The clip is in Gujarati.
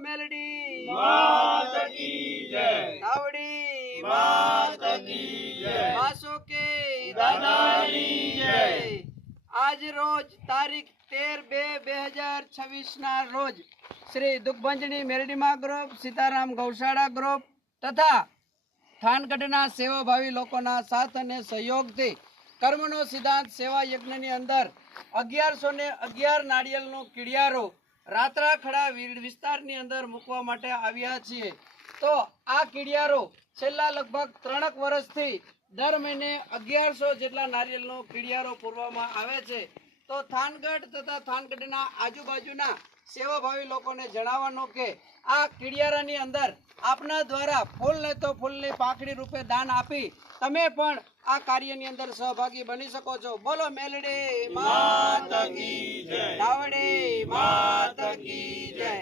मेलडी मात की जय। धावड़ी मात की जय। बासो के दादानी जय। आज रोज तारीख 13/2/2026 ना रोज श्री दुखभंजनी मेलडीमा ग्रुप, सीताराम गौशाळा ग्रुप तथा થાનગઢના સેવાભાવી લોકોના સાથ અને સહયોગથી કર્મનો સિદ્ધાંત સેવા યજ્ઞની અંદર 1111 નાળિયેરનો કીડિયારો રાત્રાખડા વિસ્તારની અંદર મૂકવા માટે આવ્યા છીએ। તો આ કીડિયારો છેલ્લા લગભગ 3 વર્ષથી દર મહિને 1100 જેટલા નાળિયેરનો કીડિયારો પૂરવામાં આવે છે। તો થાનગઢ તથા થાનગઢના આજુબાજુના સેવાભાવી લોકોને જણાવવાનું કે આ કીડિયારાની અંદર આપના દ્વારા ફૂલ ને તો ફૂલની પાંખડી રૂપે દાન આપી તમે પણ આ કાર્યની અંદર સહભાગી બની શકો છો। બોલો મેલડી માત કી જય, ધાવડી માત કી જય।